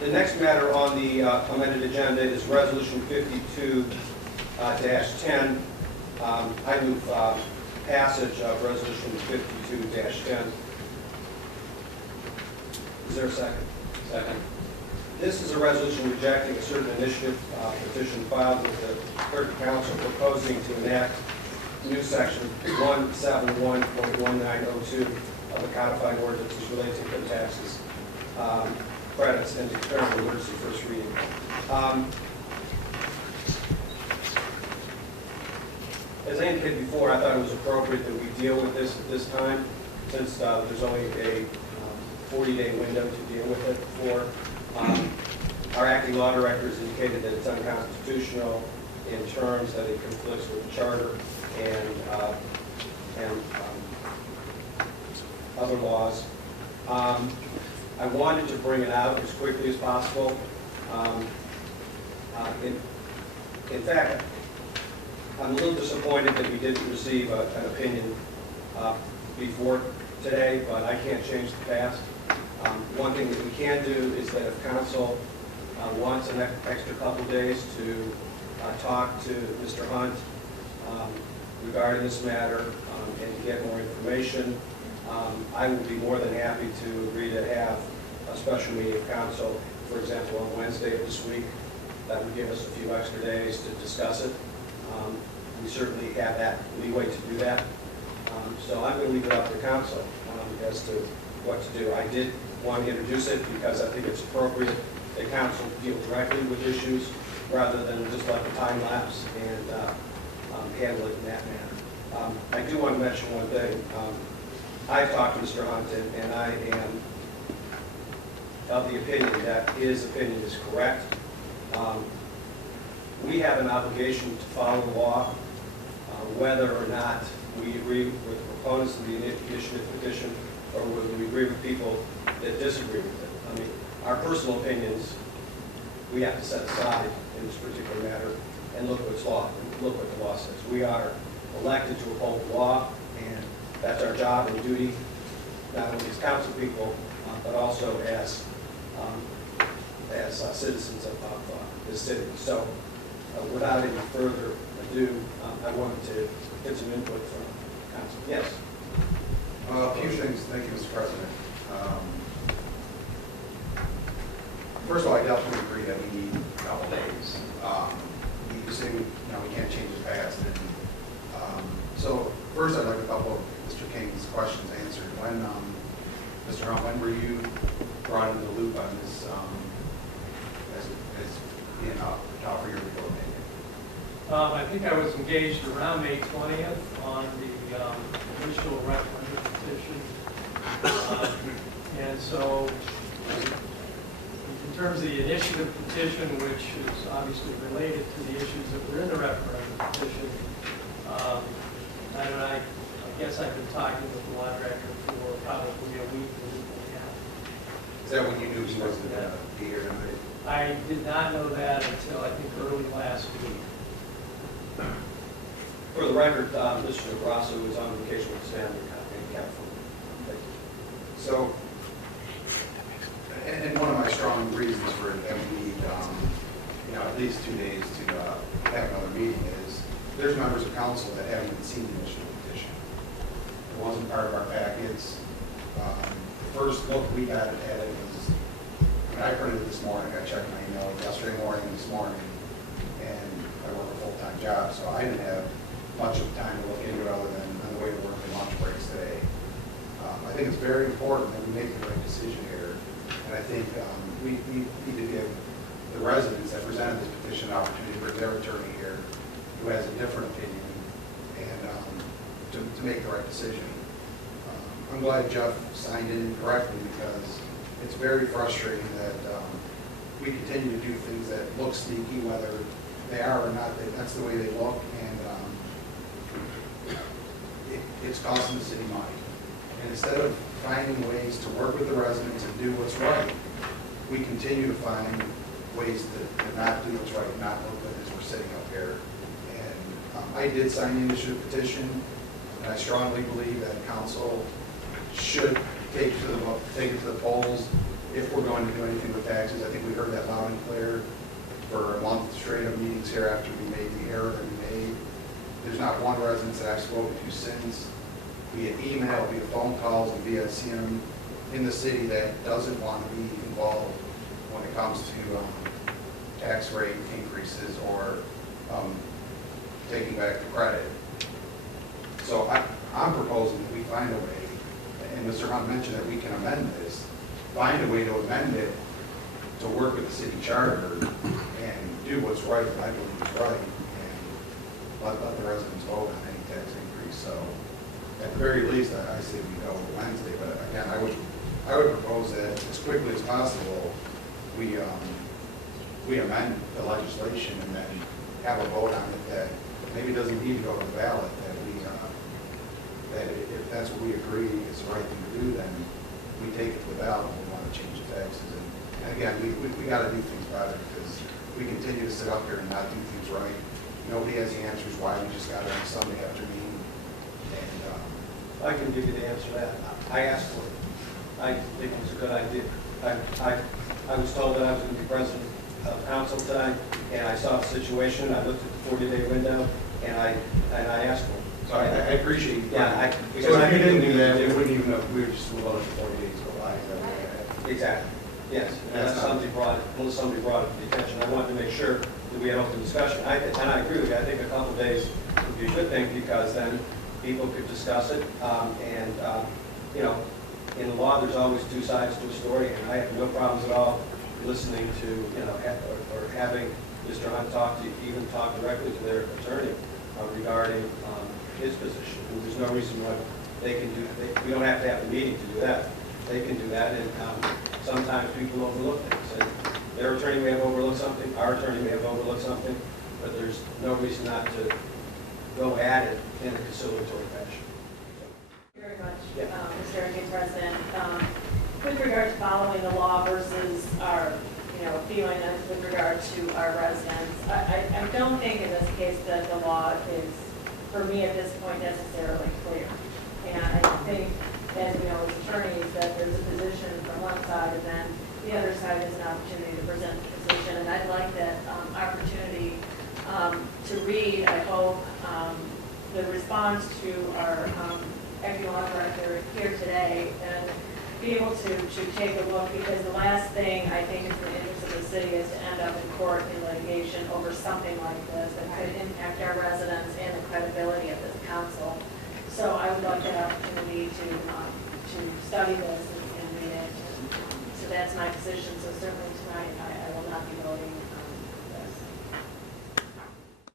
The next matter on the amended agenda is Resolution 52-10. I move passage of Resolution 52-10. Is there a second? Second. This is a resolution rejecting a certain initiative petition filed with the Clerk of Council proposing to enact new section 171.1902 of the codified ordinances related to income taxes, credits, and declaring an emergency first reading. As I indicated before, I thought it was appropriate that we deal with this at this time, since there's only a 40-day window to deal with it for. Our acting law director has indicated that it's unconstitutional in terms that it conflicts with the charter and other laws. I wanted to bring it out as quickly as possible. In fact, I'm a little disappointed that we didn't receive an opinion before today, but I can't change the past. One thing that we can do is that if council wants an extra couple days to talk to Mr. Hunt regarding this matter and to get more information, I would be more than happy to agree to have a special meeting of council, for example, on Wednesday of this week. That would give us a few extra days to discuss it. We certainly have that leeway to do that. So I'm going to leave it up to council as to what to do. I did want to introduce it because I think it's appropriate that council deal directly with issues rather than just let the time lapse and handle it in that manner. I do want to mention one thing. I've talked to Mr. Hunt, and I am of the opinion that his opinion is correct. We have an obligation to follow the law, whether or not we agree with the proponents of the initiative petition or whether we agree with people that disagree with it. I mean, our personal opinions, we have to set aside in this particular matter and look what the law says. We are elected to uphold the law, and that's our job and duty, not only as council people, but also as citizens of this city. So without any further ado, I wanted to get some input from council. Yes? A few things. Thank you, Mr. President. First of all, I definitely agree that we need a couple days. You say we can't change the past. And, so first, I'd like a couple of Mr. King's questions answered. When, Mr. Hunt, when were you brought into the loop on this as being out for your report? I think I was engaged around May 20th on the initial referendum petition. And so in terms of the initiative petition, which is obviously related to the issues that were in the referendum petition, I guess I've been talking with the law director for probably a week and a half. Is that when you knew he wasn't going to be here tonight? I did not know that until I think early last week. For the record, Mr. Rosso is on vacation with his family in California. Thank you. So, and one of my strong reasons for that we need, at least 2 days to have another meeting is there's members of council that haven't even seen the initial petition. It wasn't part of our packets. The first look we got at it was when I printed it this morning. I checked my email yesterday morning and this morning, and I work a full-time job, so I didn't have much of time to look into it other than on the way to work and lunch breaks today. I think it's very important that we make the right decision here, and I think we need to give the residents that presented this petition an opportunity to bring their attorney here who has a different opinion and to make the right decision. I'm glad Jeff signed in correctly because it's very frustrating that we continue to do things that look sneaky, whether they are or not. That's the way they look, and it's costing the city money. And instead of finding ways to work with the residents and do what's right, we continue to find ways to not do what's right, not look good as we're sitting up here. And I did sign the initiative petition, and I strongly believe that council should take it to the polls if we're going going to do anything with taxes. I think we heard that loud and clear for a month straight of meetings here after we made the error that we made. There's not one resident that I've spoken to since, via email, via phone calls, and via CM in the city that doesn't want to be involved when it comes to tax rate increases or taking back the credit. So I'm proposing that we find a way, and Mr. Hunt mentioned that we can amend this, find a way to amend it to work with the city charter and do what's right, what I believe is right, and let the residents vote on any tax increase. So at the very least, I say we go Wednesday, but again, I would propose that as quickly as possible, we amend the legislation and then have a vote on it that maybe doesn't need to go to the ballot, that if that's what we agree is the right thing to do, then we take it to the ballot when we want to change the taxes. And again, we got to do things better, because we continue to sit up here and not do things right. Nobody has the answers why we just got it on Sunday afternoon. And I can give you the answer to that. I asked for it. I think it was a good idea. I was told that I was going to be president of council tonight, and I saw the situation. I looked at the 40-day window, and I asked for it. so I appreciate you. Yeah, Because because I if you think didn't do that, we we wouldn't even know, we would just move on to 40 days go by. Exactly, yes. Unless somebody brought it to the attention. I wanted to make sure that we had open discussion. And I agree with you. I think a couple of days would be a good thing, because then people could discuss it. You know, in the law, there's always two sides to a story, and I have no problems at all listening to, you know, or having Mr. Hunt even talk directly to their attorney regarding his position. And there's no reason why they can do that. We don't have to have a meeting to do that. They can do that, and sometimes people overlook things. And their attorney may have overlooked something, our attorney may have overlooked something, but there's no reason not to go at it in a conciliatory fashion. Very much, Yeah. Mr. Acting President. With regard to following the law versus our, feeling with regard to our residents, I don't think in this case that the law is, for me at this point, necessarily clear. And I think, as we know as attorneys, that there's a position from one side, and then the other side has an opportunity to present the position. And I'd like that opportunity to read, I hope, the response to our acting law director here today, and be able to take a look, because the last thing I think is in the interest of the city is to end up in court in litigation over something like this that could impact our residents and the credibility of this council. So I would like that opportunity to study this and read it. So that's my position. So certainly tonight I will not be voting